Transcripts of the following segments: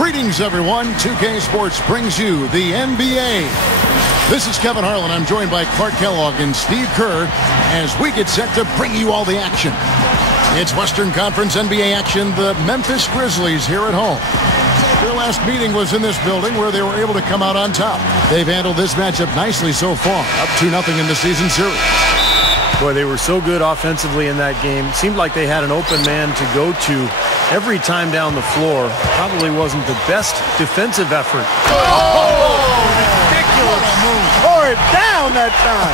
Greetings, everyone. 2K Sports brings you the NBA. This is Kevin Harlan. I'm joined by Clark Kellogg and Steve Kerr as we get set to bring you all the action. It's Western Conference NBA action. The Memphis Grizzlies here at home. Their last meeting was in this building where they were able to come out on top. They've handled this matchup nicely so far, up 2-0 in the season series. Boy, they were so good offensively in that game. It seemed like they had an open man to go to every time down the floor. Probably wasn't the best defensive effort. Oh, ridiculous. Tore it down that time.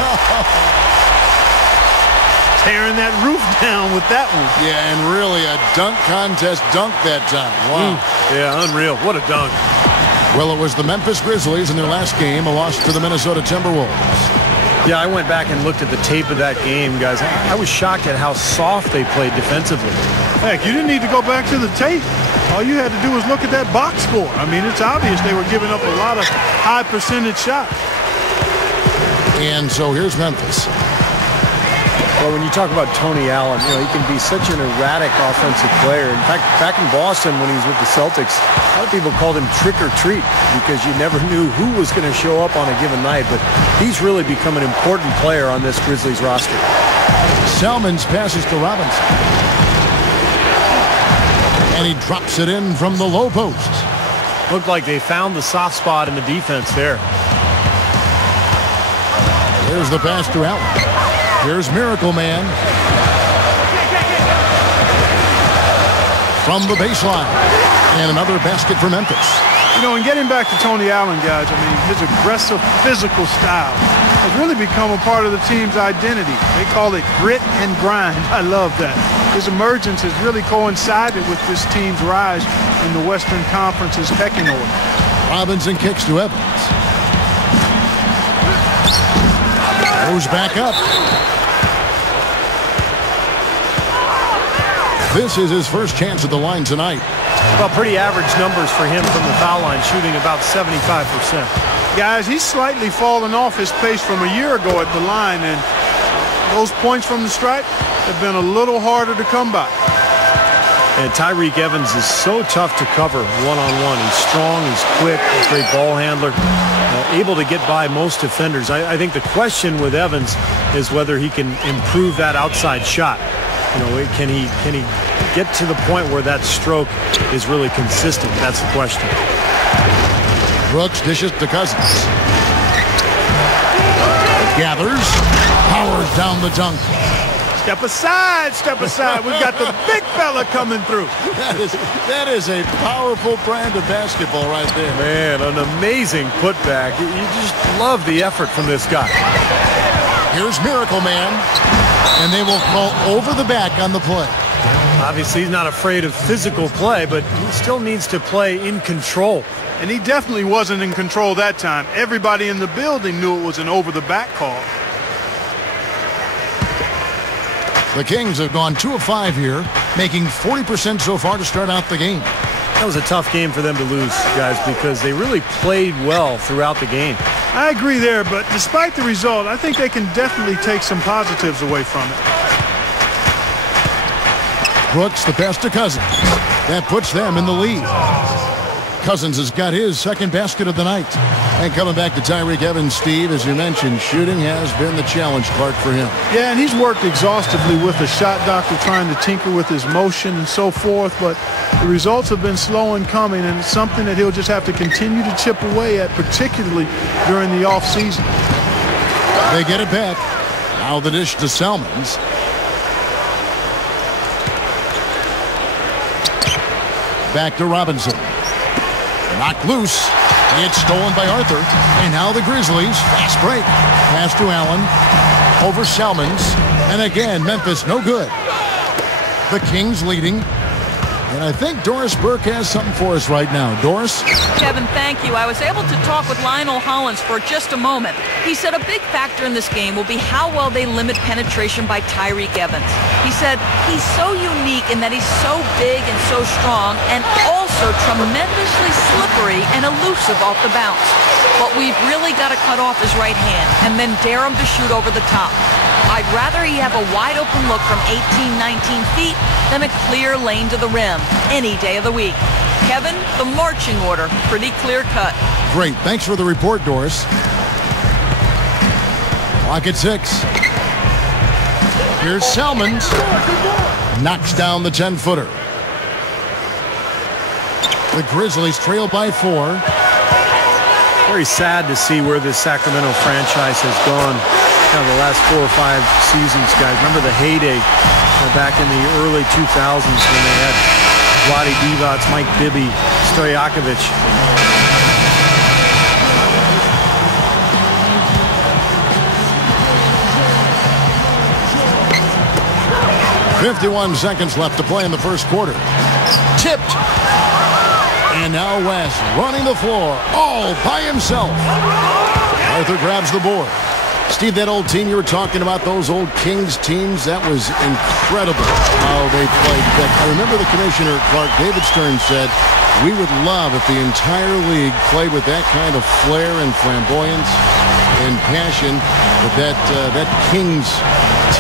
Tearing that roof down with that one. Yeah, and really a dunk contest dunk that time. Wow. Yeah, unreal. What a dunk. Well, it was the Memphis Grizzlies in their last game, a loss to the Minnesota Timberwolves. Yeah, I went back and looked at the tape of that game, guys. I was shocked at how soft they played defensively. Heck, you didn't need to go back to the tape. All you had to do was look at that box score. I mean, it's obvious they were giving up a lot of high percentage shots. And so here's Memphis. Well, when you talk about Tony Allen, you know, he can be such an erratic offensive player. In fact, back in Boston when he was with the Celtics, a lot of people called him trick or treat because you never knew who was going to show up on a given night. But he's really become an important player on this Grizzlies roster. Salmons passes to Robinson. And he drops it in from the low post. Looked like they found the soft spot in the defense there. Here's the pass to Allen. Here's Miracle Man. From the baseline. And another basket for Memphis. You know, and getting back to Tony Allen, guys, I mean, his aggressive physical style has really become a part of the team's identity. They call it grit and grind. I love that. His emergence has really coincided with this team's rise in the Western Conference's pecking order. Robinson kicks to Evans. Goes back up. This is his first chance at the line tonight. Well, pretty average numbers for him from the foul line, shooting about 75%. Guys, he's slightly fallen off his pace from a year ago at the line, and those points from the stripe have been a little harder to come by. And Tyreke Evans is so tough to cover one-on-one. He's strong, he's quick, he's a great ball handler, able to get by most defenders. I think the question with Evans is whether he can improve that outside shot. You know, can he get to the point where that stroke is really consistent? That's the question. Brooks dishes to Cousins. Gathers. Howard down the dunk. Step aside, step aside. We've got the big fella coming through. That is a powerful brand of basketball right there. Man, an amazing putback. You just love the effort from this guy. Here's Miracle Man. And they will call over the back on the play. Obviously, he's not afraid of physical play, but he still needs to play in control. And he definitely wasn't in control that time. Everybody in the building knew it was an over-the-back call. The Kings have gone 2 of 5 here, making 40% so far to start out the game. That was a tough game for them to lose, guys, because they really played well throughout the game. I agree there, but despite the result, I think they can definitely take some positives away from it. Brooks, the pass to Cousins. That puts them in the lead. Cousins has got his second basket of the night. And coming back to Tyreke Evans, Steve, as you mentioned, shooting has been the challenge, Clark, for him. Yeah, and he's worked exhaustively with the shot doctor trying to tinker with his motion and so forth, but the results have been slow in coming, and it's something that he'll just have to continue to chip away at, particularly during the offseason. They get it back. Now the dish to Salmons. Back to Robinson. Knocked loose. It's stolen by Arthur. And now the Grizzlies. Fast break. Pass to Allen. Over Salmons. And again, Memphis no good. The Kings leading. And I think Doris Burke has something for us right now. Doris? Kevin, thank you. I was able to talk with Lionel Hollins for just a moment. He said a big factor in this game will be how well they limit penetration by Tyreke Evans. He said he's so unique in that he's so big and so strong and also tremendously slippery and elusive off the bounce. But we've really got to cut off his right hand and then dare him to shoot over the top. I'd rather he have a wide open look from 18, 19 feet than a clear lane to the rim any day of the week. Kevin, the marching order, pretty clear cut. Great. Thanks for the report, Doris. Clock at 6. Here's Salmons. Knocks down the 10-footer. The Grizzlies trail by 4. Very sad to see where this Sacramento franchise has gone kind of the last 4 or 5 seasons, guys. Remember the heyday back in the early 2000s when they had Vlade Divac, Mike Bibby, Stojakovic. 51 seconds left to play in the first quarter. Tipped. And now West running the floor all by himself. Arthur grabs the board. Steve, that old team you were talking about, those old Kings teams, that was incredible how they played. I remember the commissioner, Clark David Stern, said, we would love if the entire league played with that kind of flair and flamboyance and passion that Kings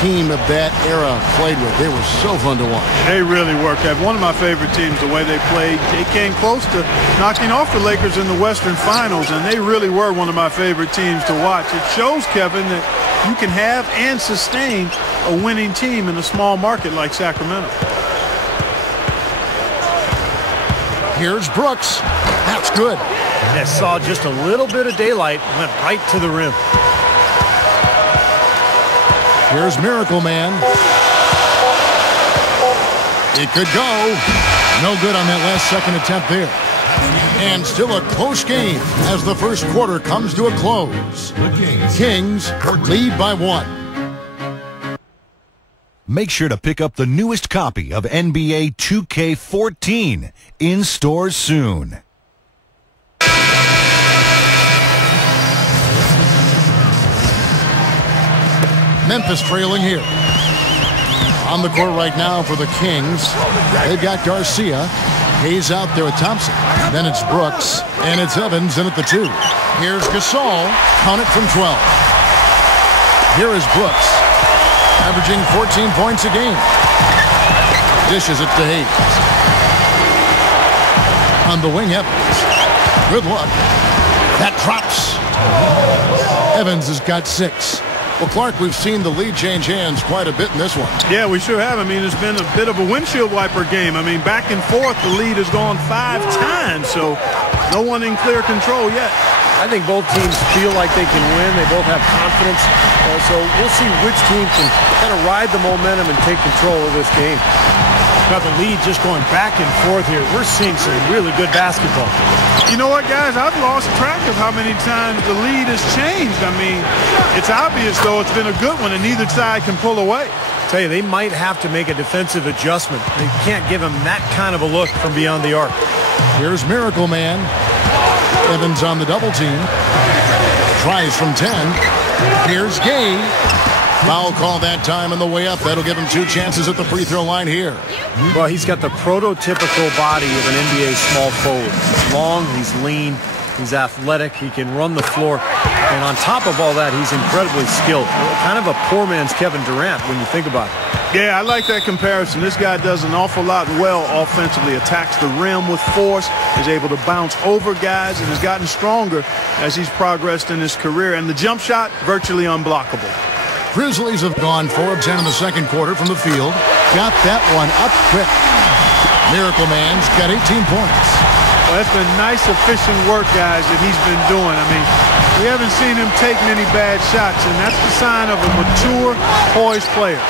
team of that era played with. They were so fun to watch. They really were, Kev. One of my favorite teams, the way they played. They came close to knocking off the Lakers in the Western Finals, and they really were one of my favorite teams to watch. It shows, Kevin, that you can have and sustain a winning team in a small market like Sacramento. Here's Brooks. That's good. And I saw just a little bit of daylight, went right to the rim. Here's Miracle Man. It could go. No good on that last second attempt there. And still a close game as the first quarter comes to a close. Kings lead by 1. Make sure to pick up the newest copy of NBA 2K14 in stores soon. Memphis trailing here. On the court right now for the Kings. They've got Garcia. Hayes out there with Thompson. Then it's Brooks. And it's Evans in at the 2. Here's Gasol. Count it from 12. Here is Brooks. Averaging 14 points a game. Dishes it to Hayes. On the wing, Evans. Good luck. That drops. Evans has got 6. Well, Clark, we've seen the lead change hands quite a bit in this one. Yeah, we sure have. I mean, it's been a bit of a windshield wiper game. I mean, back and forth, the lead has gone 5 times, so no one in clear control yet. I think both teams feel like they can win. They both have confidence. So we'll see which team can kind of ride the momentum and take control of this game. Got the lead just going back and forth here. We're seeing some really good basketball. You know what, guys? I've lost track of how many times the lead has changed. I mean, it's obvious, though, it's been a good one, and neither side can pull away. I tell you, they might have to make a defensive adjustment. They can't give him that kind of a look from beyond the arc. Here's Miracle Man. Evans on the double team. Tries from 10. Here's Gay. Foul call that time on the way up. That'll give him 2 chances at the free throw line here. Well, he's got the prototypical body of an NBA small forward. He's long, he's lean, he's athletic, he can run the floor. And on top of all that, he's incredibly skilled. Kind of a poor man's Kevin Durant when you think about it. Yeah, I like that comparison. This guy does an awful lot well offensively. Attacks the rim with force, is able to bounce over guys, and has gotten stronger as he's progressed in his career. And the jump shot, virtually unblockable. Grizzlies have gone 4 of 10 in the second quarter from the field. Got that one up quick. Miracle Man's got 18 points. Well, that's been nice, efficient work, guys, that he's been doing. I mean, we haven't seen him take many bad shots, and that's the sign of a mature, poised player.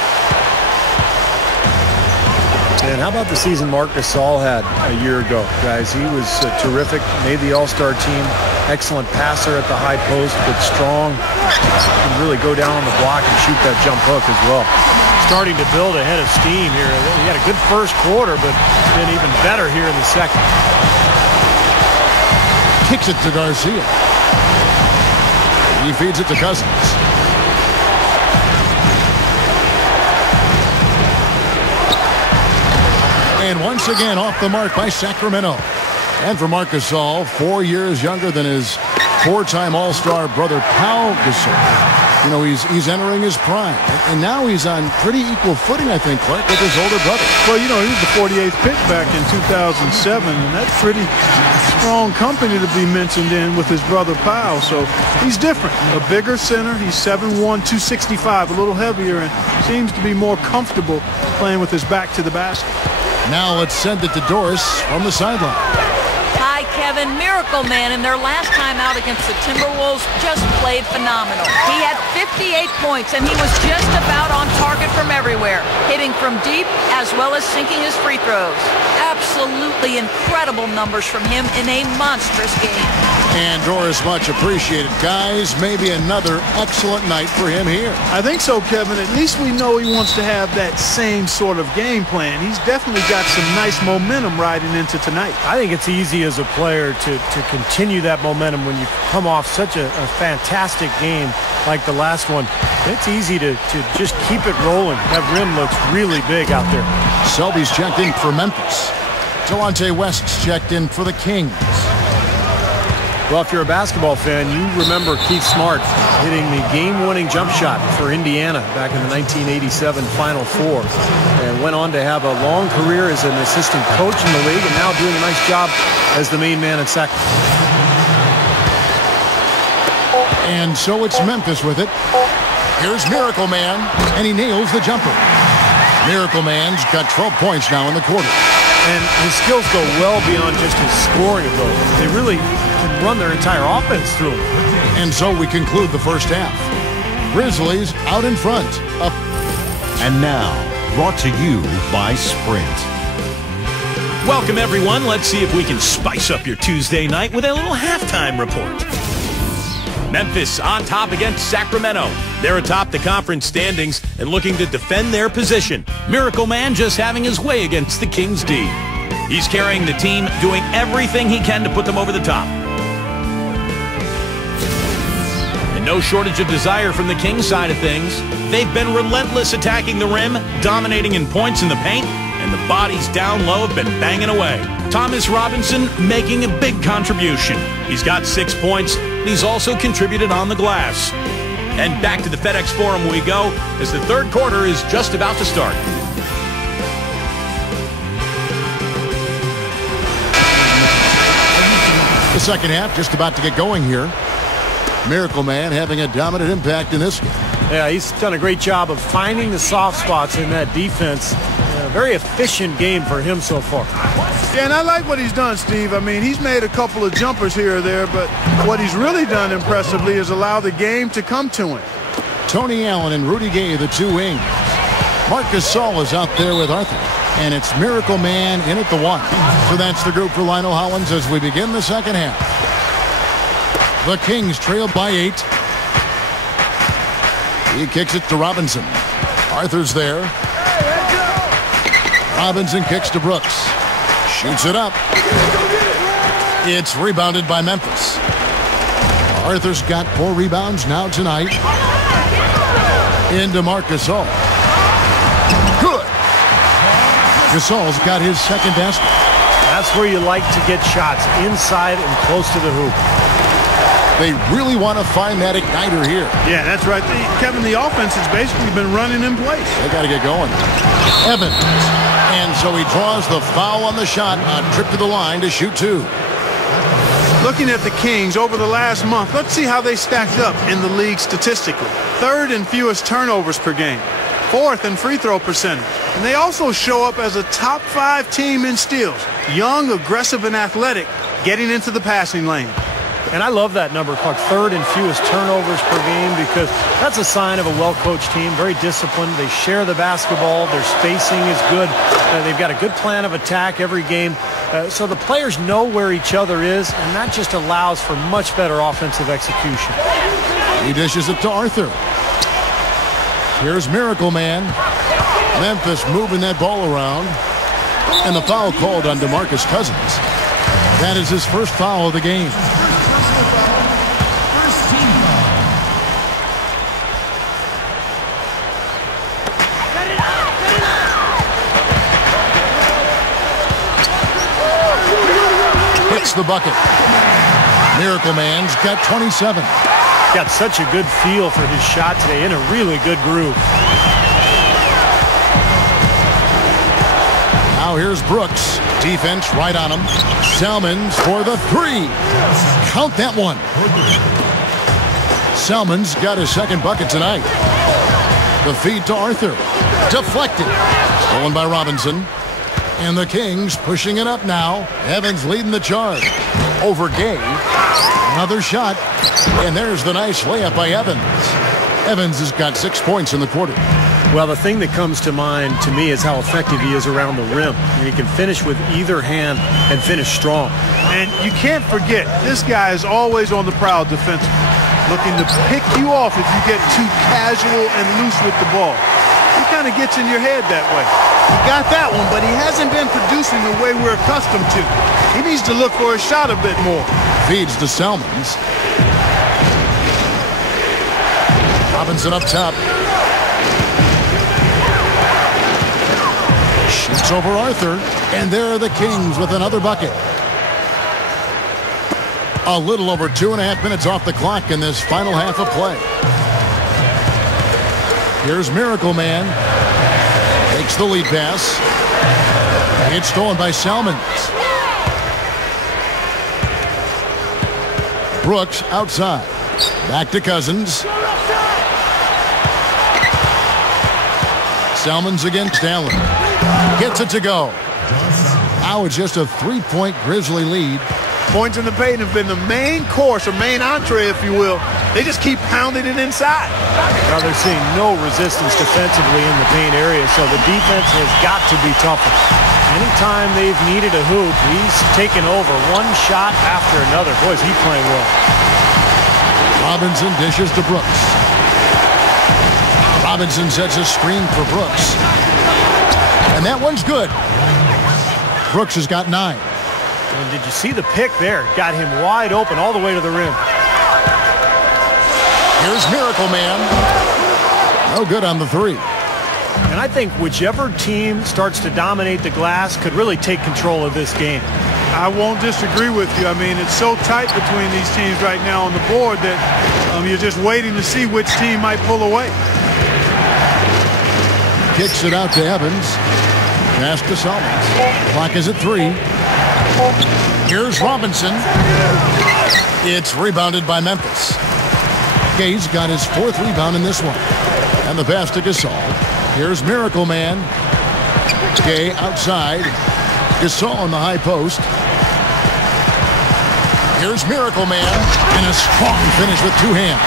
And how about the season Marc Gasol had a year ago, guys? He was terrific, made the All-Star team, excellent passer at the high post, but strong. Can really go down on the block and shoot that jump hook as well. Starting to build a head of steam here. He had a good first quarter, but been even better here in the second. Kicks it to Garcia. He feeds it to Cousins. And once again off the mark by Sacramento. And for Marc Gasol, 4 years younger than his 4-time All-Star brother Pau Gasol. You know, he's entering his prime. And now he's on pretty equal footing, I think, Clark, with his older brother. Well, you know, he was the 48th pick back in 2007, and that's pretty strong company to be mentioned in with his brother Powell. So he's different. A bigger center. He's 7'1", 265, a little heavier, and seems to be more comfortable playing with his back to the basket. Now let's send it to Doris from the sideline. Hi, Kevin. Miracle Man in their last time out against the Timberwolves just played phenomenal. He had 58 points, and he was just about on target from everywhere, hitting from deep as well as sinking his free throws. Absolutely incredible numbers from him in a monstrous game. And Doris, much appreciated. Guys, maybe another excellent night for him here. I think so, Kevin. At least we know he wants to have that same sort of game plan. He's definitely got some nice momentum riding into tonight. I think it's easy as a player to continue that momentum when you come off such a fantastic game like the last one. It's easy to just keep it rolling. That rim looks really big out there. Selby's checked in for Memphis. Delonte West's checked in for the Kings. Well, if you're a basketball fan, you remember Keith Smart hitting the game-winning jump shot for Indiana back in the 1987 Final Four, and went on to have a long career as an assistant coach in the league, and now doing a nice job as the main man at Sacramento. And so it's Memphis with it. Here's Miracle Man, and he nails the jumper. Miracle Man's got 12 points now in the quarter. And his skills go well beyond just his scoring ability. They really can run their entire offense through him. And so we conclude the first half. Grizzlies out in front. Up. And now, brought to you by Sprint. Welcome, everyone. Let's see if we can spice up your Tuesday night with a little halftime report. Memphis on top against Sacramento. They're atop the conference standings and looking to defend their position. Miracle Man just having his way against the Kings D. He's carrying the team, doing everything he can to put them over the top. And no shortage of desire from the Kings side of things. They've been relentless attacking the rim, dominating in points in the paint, and the bodies down low have been banging away. Thomas Robinson making a big contribution. He's got 6 points, and he's also contributed on the glass. And back to the FedEx Forum we go as the third quarter is just about to start. The second half just about to get going here. Miracle Man having a dominant impact in this game. Yeah, he's done a great job of finding the soft spots in that defense. Very efficient game for him so far. Yeah, and I like what he's done, Steve. I mean, he's made a couple of jumpers here or there, but what he's really done impressively is allow the game to come to him. Tony Allen and Rudy Gay, the two wings. Marcus Saul is out there with Arthur. And it's Miracle Man in at the one. So that's the group for Lionel Hollins as we begin the second half. The Kings trail by 8. He kicks it to Robinson. Arthur's there. Robinson kicks to Brooks. Shoots it up. It's rebounded by Memphis. Arthur's got 4 rebounds now tonight. Into Marcus Gasol. Good. Gasol's got his second basket. That's where you like to get shots, inside and close to the hoop. They really want to find that igniter here. Yeah, that's right. Kevin, the offense has basically been running in place. They got to get going. Evans. And so he draws the foul on the shot. A trip to the line to shoot 2. Looking at the Kings over the last month, let's see how they stacked up in the league statistically. 3rd in fewest turnovers per game. 4th in free throw percentage. And they also show up as a top 5 team in steals. Young, aggressive, and athletic, getting into the passing lane. And I love that number, Clark, 3rd in fewest turnovers per game, because that's a sign of a well-coached team, very disciplined. They share the basketball. Their spacing is good. They've got a good plan of attack every game. So the players know where each other is, and that just allows for much better offensive execution. He dishes it to Arthur. Here's Miracle Man. Memphis moving that ball around. And the foul called on DeMarcus Cousins. That is his first foul of the game. Hits the bucket. Miracle Man's got 27. got such a good feel for his shot today, in a really good groove. Now here's Brooks. Defense right on him. Salmons for the three. Count that one. Salmons got his second bucket tonight. The feed to Arthur. Deflected. Stolen by Robinson. And the Kings pushing it up now. Evans leading the charge. Over Gay. Another shot. And there's the nice layup by Evans. Evans has got 6 points in the quarter. Well, the thing that comes to mind to me is how effective he is around the rim. He can finish with either hand and finish strong. And you can't forget, this guy is always on the prowl defensively, looking to pick you off if you get too casual and loose with the ball. He kind of gets in your head that way. He got that one, but he hasn't been producing the way we're accustomed to. He needs to look for a shot a bit more. Feeds to Salmons. Robinson up top. Shoots over Arthur, and there are the Kings with another bucket. A little over 2.5 minutes off the clock in this final half of play. Here's Miracle Man. Takes the lead pass. It's stolen by Salmons. Brooks outside. Back to Cousins. Salmons against Allen. Gets it to go. Now it's just a 3-point Grizzly lead. Points in the paint have been the main course, or main entree, if you will. They just keep pounding it inside. Well, they're seeing no resistance defensively in the paint area, so the defense has got to be tougher. Anytime they've needed a hoop, he's taken over one shot after another. Boy, is he playing well. Robinson dishes to Brooks. Robinson sets a screen for Brooks. And that one's good. Brooks has got 9. And did you see the pick there? Got him wide open all the way to the rim. Here's Miracle Man. No good on the 3. And I think whichever team starts to dominate the glass could really take control of this game. I won't disagree with you. I mean, it's so tight between these teams right now on the board that you're just waiting to see which team might pull away. Kicks it out to Evans. Pass to Salmons. Clock is at 3. Here's Robinson. It's rebounded by Memphis. Gay's got his 4th rebound in this one. And the pass to Gasol. Here's Miracle Man. Gay outside. Gasol on the high post. Here's Miracle Man. And a strong finish with 2 hands.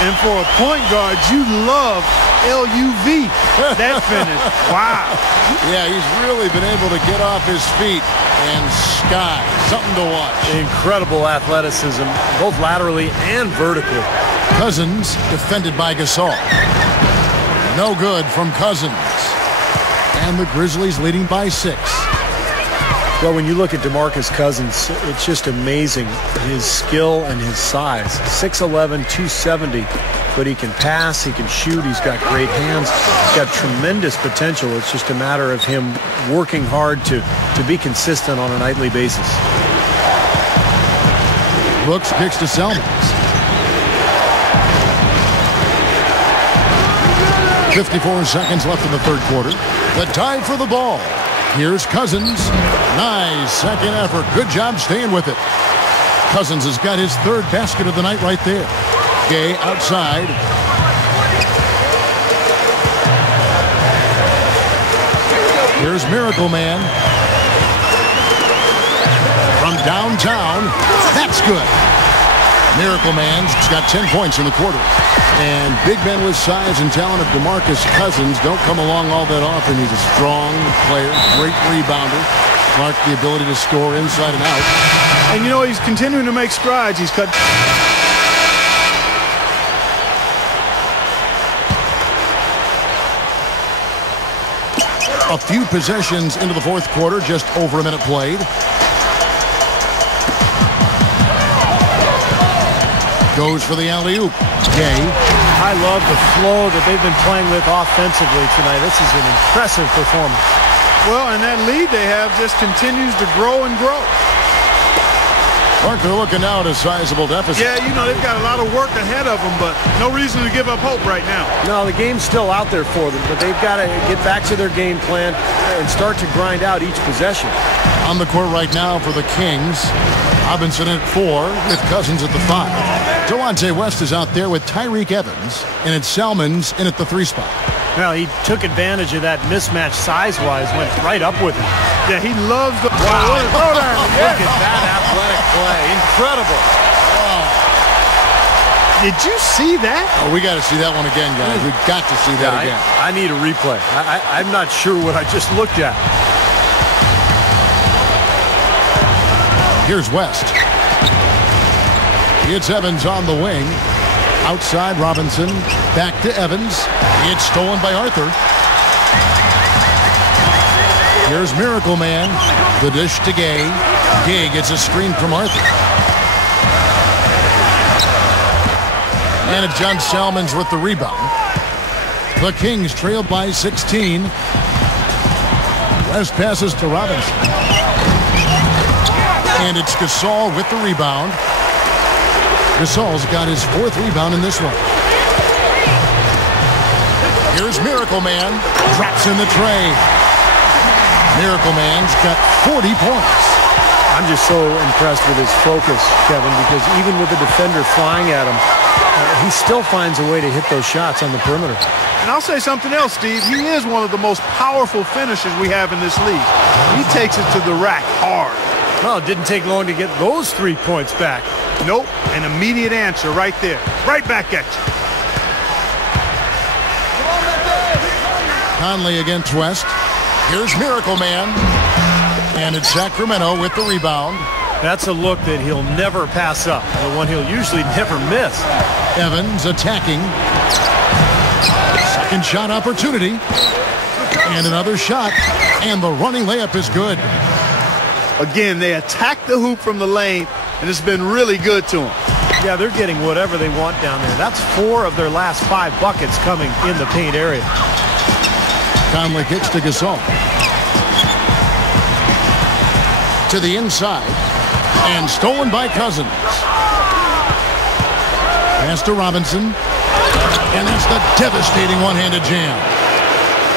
And for a point guard, you love LUV. That finish. Wow. Yeah, he's really been able to get off his feet and sky. Something to watch. Incredible athleticism, both laterally and vertically. Cousins defended by Gasol. No good from Cousins. And the Grizzlies leading by 6. Well, when you look at DeMarcus Cousins, it's just amazing, his skill and his size. 6'11", 270, but he can pass, he can shoot, he's got great hands, he's got tremendous potential. It's just a matter of him working hard to be consistent on a nightly basis. Brooks kicks to Salmons. 54 seconds left in the 3rd quarter. The tie for the ball. Here's Cousins. Nice second effort. Good job staying with it. Cousins has got his 3rd basket of the night right there. Gay outside. Here's Miracle Man. From downtown. That's good. Miracle Man's got 10 points in the quarter. And big men with size and talent of DeMarcus Cousins don't come along all that often. He's a strong player, great rebounder. Mark the ability to score inside and out. And you know, he's continuing to make strides. He's cut. A few possessions into the 4th quarter, just over a minute played. Goes for the alley-oop. Gay. I love the flow that they've been playing with offensively tonight. This is an impressive performance. Well, and that lead they have just continues to grow and grow. Clark, they're looking now at a sizable deficit. Yeah, you know, they've got a lot of work ahead of them, but no reason to give up hope right now. No, the game's still out there for them, but they've got to get back to their game plan and start to grind out each possession. On the court right now for the Kings, Robinson at 4 with Cousins at the 5. Delonte West is out there with Tyreek Evans, and it's Salmons in at the 3 spot. Well, he took advantage of that mismatch size-wise, went right up with him. Yeah, he loves the... Wow. Look at that athletic play. Incredible. Did you see that? Oh, we got to see that one again, guys. We've got to see that again. I need a replay. I'm not sure what I just looked at. Here's West. It's Evans on the wing. Outside Robinson. Back to Evans. It's stolen by Arthur. Here's Miracle Man. The dish to Gay. Gay gets a screen from Arthur. And it's John Salmons with the rebound. The Kings trail by 16. West passes to Robinson. And it's Gasol with the rebound. Gasol's got his 4th rebound in this one. Here's Miracle Man. Drops in the tray. Miracle Man's got 40 points. I'm just so impressed with his focus, Kevin, because even with the defender flying at him, he still finds a way to hit those shots on the perimeter. And I'll say something else, Steve. He is one of the most powerful finishers we have in this league. He takes it to the rack hard. Well, it didn't take long to get those 3 points back. Nope. An immediate answer right there. Right back at you. Conley against West. Here's Miracle Man. And it's Sacramento with the rebound. That's a look that he'll never pass up. The one he'll usually never miss. Evans attacking. Second shot opportunity. And another shot. And the running layup is good. Again, they attack the hoop from the lane, and it's been really good to them. Yeah, they're getting whatever they want down there. That's 4 of their last 5 buckets coming in the paint area. Conley kicks to Gasol. To the inside. And stolen by Cousins. Pass to Robinson. And that's the devastating one-handed jam.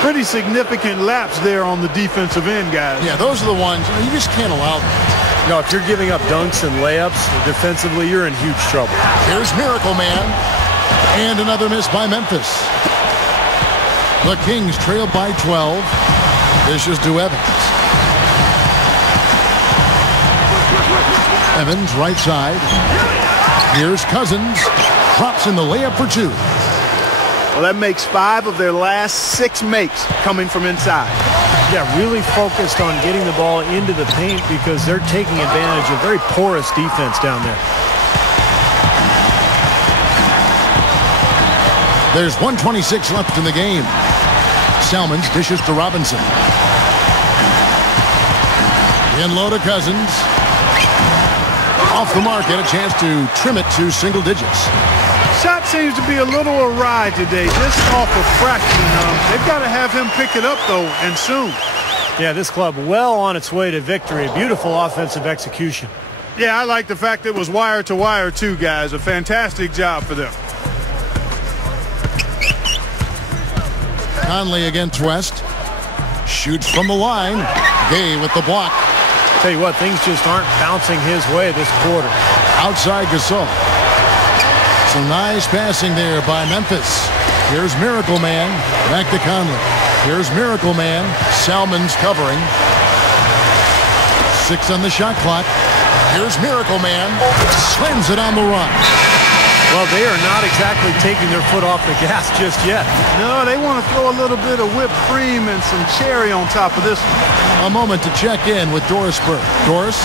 Pretty significant lapse there on the defensive end, guys. Yeah, those are the ones you just can't allow that. No, if you're giving up dunks and layups defensively, you're in huge trouble. Here's Miracle Man. And another miss by Memphis. The Kings trail by 12. This is to Evans. Evans, right side. Here's Cousins. Drops in the layup for 2. Well, that makes 5 of their last 6 makes coming from inside. Yeah, really focused on getting the ball into the paint because they're taking advantage of very porous defense down there. There's 1:26 left in the game. Salmons dishes to Robinson. In low to Cousins. Off the mark, and a chance to trim it to single digits. Shot seems to be a little awry today, just off a fraction. They've got to have him pick it up, though, and soon. Yeah, this club well on its way to victory. Beautiful offensive execution. Yeah, I like the fact it was wire to wire, too, guys. A fantastic job for them. Conley against West. Shoots from the line. Gay with the block. Tell you what, things just aren't bouncing his way this quarter. Outside Gasol. Some nice passing there by Memphis. Here's Miracle Man. Back to Conley. Here's Miracle Man. Salmons covering. 6 on the shot clock. Here's Miracle Man. Slams it on the run. Well, they are not exactly taking their foot off the gas just yet. No, they want to throw a little bit of whipped cream and some cherry on top of this one. A moment to check in with Doris Burke. Doris?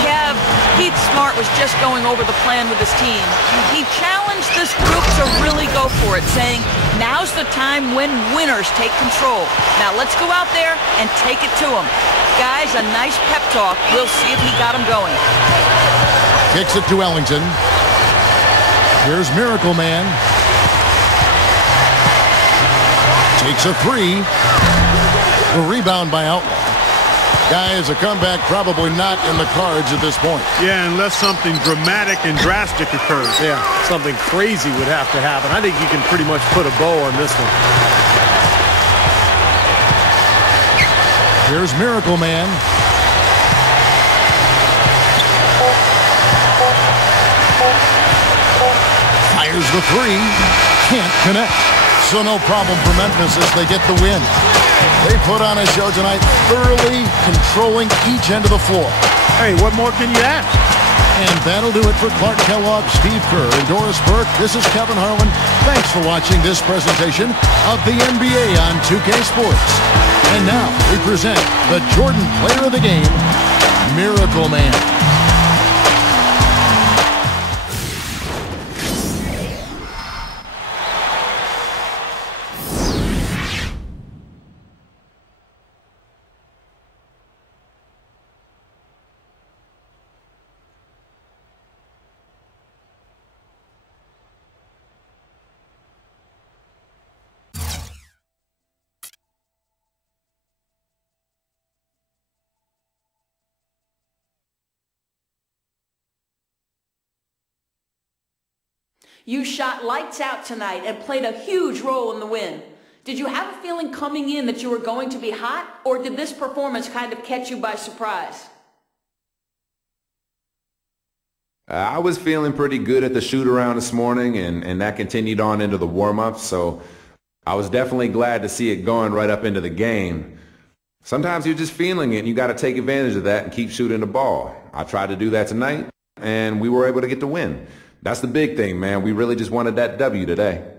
Yeah, Pete Smart was just going over the plan with his team. He challenged this group to really go for it, saying, now's the time when winners take control. Now let's go out there and take it to them. Guys, a nice pep talk. We'll see if he got him going. Kicks it to Ellington. Here's Miracle Man. Takes a 3. The rebound by Outlaw. Guys, a comeback probably not in the cards at this point. Yeah, unless something dramatic and drastic occurs. Yeah, something crazy would have to happen. I think you can pretty much put a bow on this one. Here's Miracle Man. Fires the three. Can't connect. So no problem for Memphis as they get the win. They put on a show tonight, thoroughly controlling each end of the floor. Hey, what more can you ask? And that'll do it for Clark Kellogg, Steve Kerr, and Doris Burke. This is Kevin Harlan. Thanks for watching this presentation of the NBA on 2K Sports. And now we present the Jordan Player of the Game, Miracle Man. You shot lights out tonight and played a huge role in the win. Did you have a feeling coming in that you were going to be hot, or did this performance kind of catch you by surprise? I was feeling pretty good at the shoot-around this morning, and that continued on into the warm-up, so I was definitely glad to see it going right up into the game. Sometimes you're just feeling it, and you got to take advantage of that and keep shooting the ball. I tried to do that tonight, and we were able to get the win. That's the big thing, man. We really just wanted that W today.